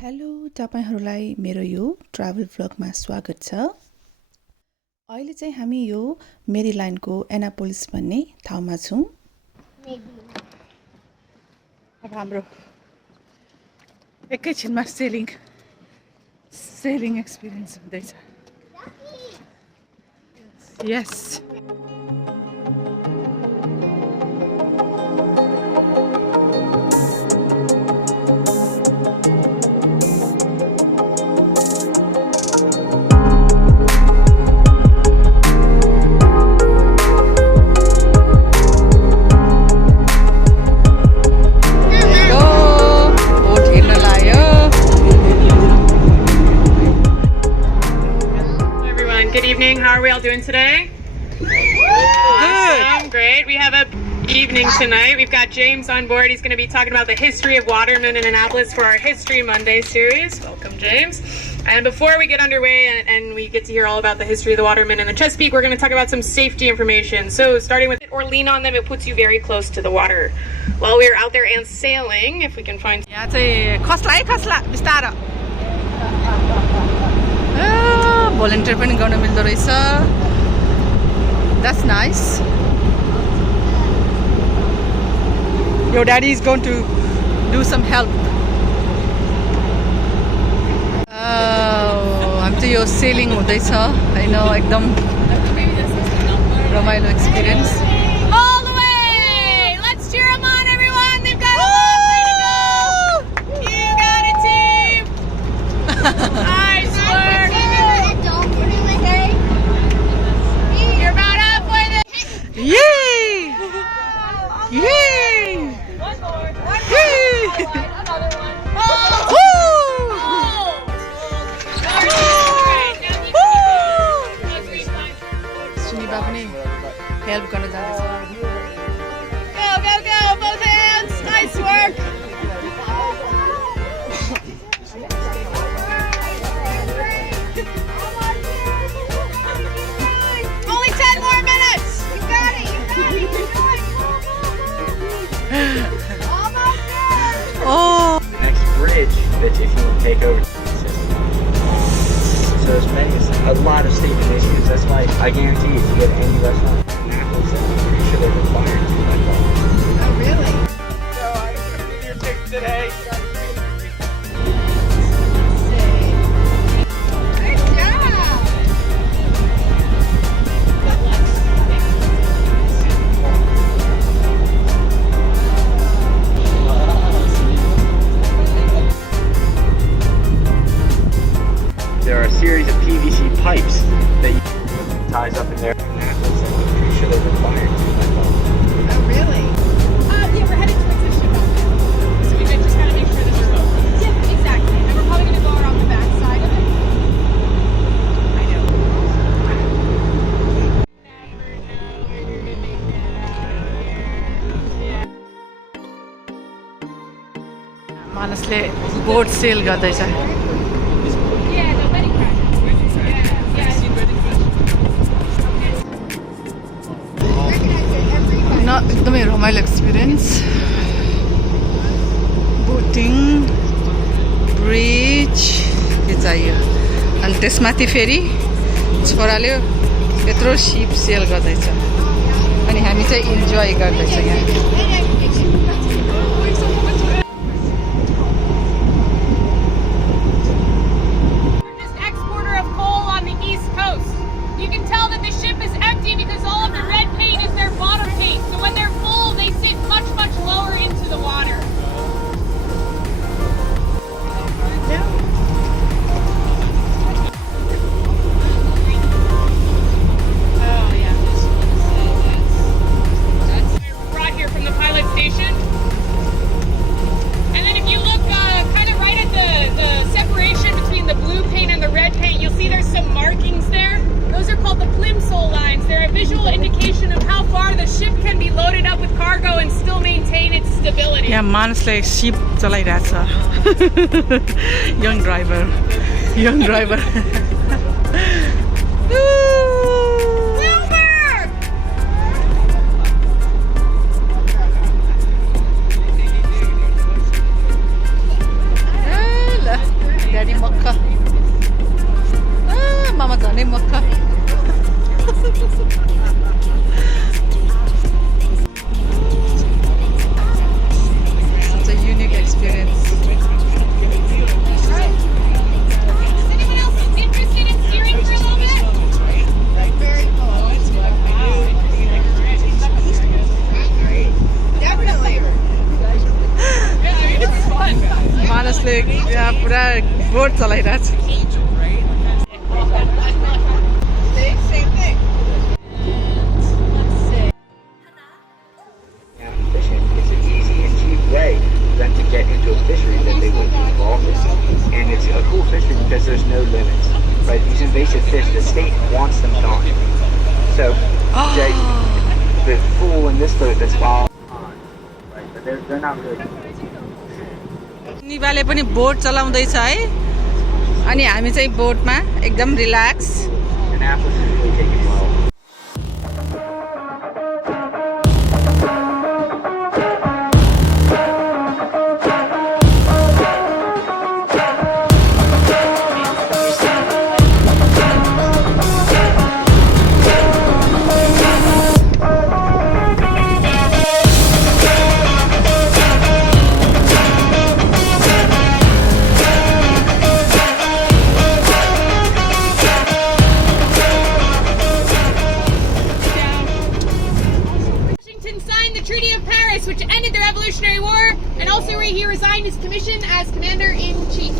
Hello तपाईहरुलाई मेरो यो travel भ्लगमा स्वागत छ। अहिले चाहिँ हामी यो मेरील्यान्डको एनापोलिस भन्ने ठाउँमा छौं। अब हाम्रो एकैछिनमा सेलिङ एक्सपिरियन्स हुँदैछ। Yes How are we all doing today? Awesome, great. We have a evening tonight. We've got James on board. He's going to be talking about the history of watermen in Annapolis for our History Monday series. Welcome, James. And before we get underway and we get to hear all about the history of the watermen in the Chesapeake, we're going to talk about some safety information. So starting with, or lean on them, it puts you very close to the water. While we're out there and sailing, if we can find... यहाँ चाहिँ खस्ला बिस्तार volunteer पनि गर्न मिल्दो रहेछ. That's nice. Your daddy is going to do some help. हामी चाहिँ यो selling हुँदैछ हैन एकदम रमाइलो experience. All the way! Let's cheer them on, everyone! They've got a long way to go! You got it, team! Nice work! You're about halfway there! Yay! Yay! One more! Yay! Another one! Oh! सुनिबा पनि help गर्न जाँदैछ. Go, go, go! Both hands! Nice work! Only 10 more minutes! You got it! You got it! You're doing it! Almost there! Oh! Next bridge that if you take over the system. So there's a lot of safety issues. That's why I guarantee if you get any restaurant in Annapolis, I'm pretty sure they're required to like that. Oh, really? So I completed your ticket today. Good job! There are a series of PVC pipes that you ties up in there. I'm pretty sure they're required to like that. Oh, really? Yeah, we're heading towards the ship out there. So we just gotta make sure that we're open. Yeah, exactly. And we're probably gonna go around the back side of it. I know. मानसले boat sell गर्दैछ. Yeah, the wedding crashers. Yeah. न एकदमै रमाइलो experience. Boating bridge के चाहियो अनि त्यसमाथि फेरि छोराले यत्रो सिप सेल गर्दैछ अनि हामी चाहिँ इन्जोय गर्दैछ यहाँ. Largest exporter of coal on the East Coast. You can tell that the ship is empty because all of the red paint is their bottom paint. So when they're full, they sink much, much lower into the water. Oh, yeah. Brought here from the pilot station. And then if you look kind of right at the separation between the blue paint and the red paint, you'll see there's some markings there. Those are called the plimsoll lines. They're a visual indication of how far the ship can be loaded up with cargo and still maintain its stability. यहाँ मानिसले SIP चलाइरहेछ. Young driver. मानिसले यहाँ पुरा boat चलाइरहेछ Fishing is an easy and cheap way for them to get into a fishery that they wouldn't be involved in. And it's a cool fishery because there's no limits. Right? These invasive fish, the state wants them gone. So, the fool in this boat that's following on, right? But they're not really. निवाले पनि boat चलाउँदैछ है अनि हामी चाहिँ बोटमा एकदम relax Annapolis is really taking well. Which ended the Revolutionary War, and also where he resigned his commission as Commander-in-Chief.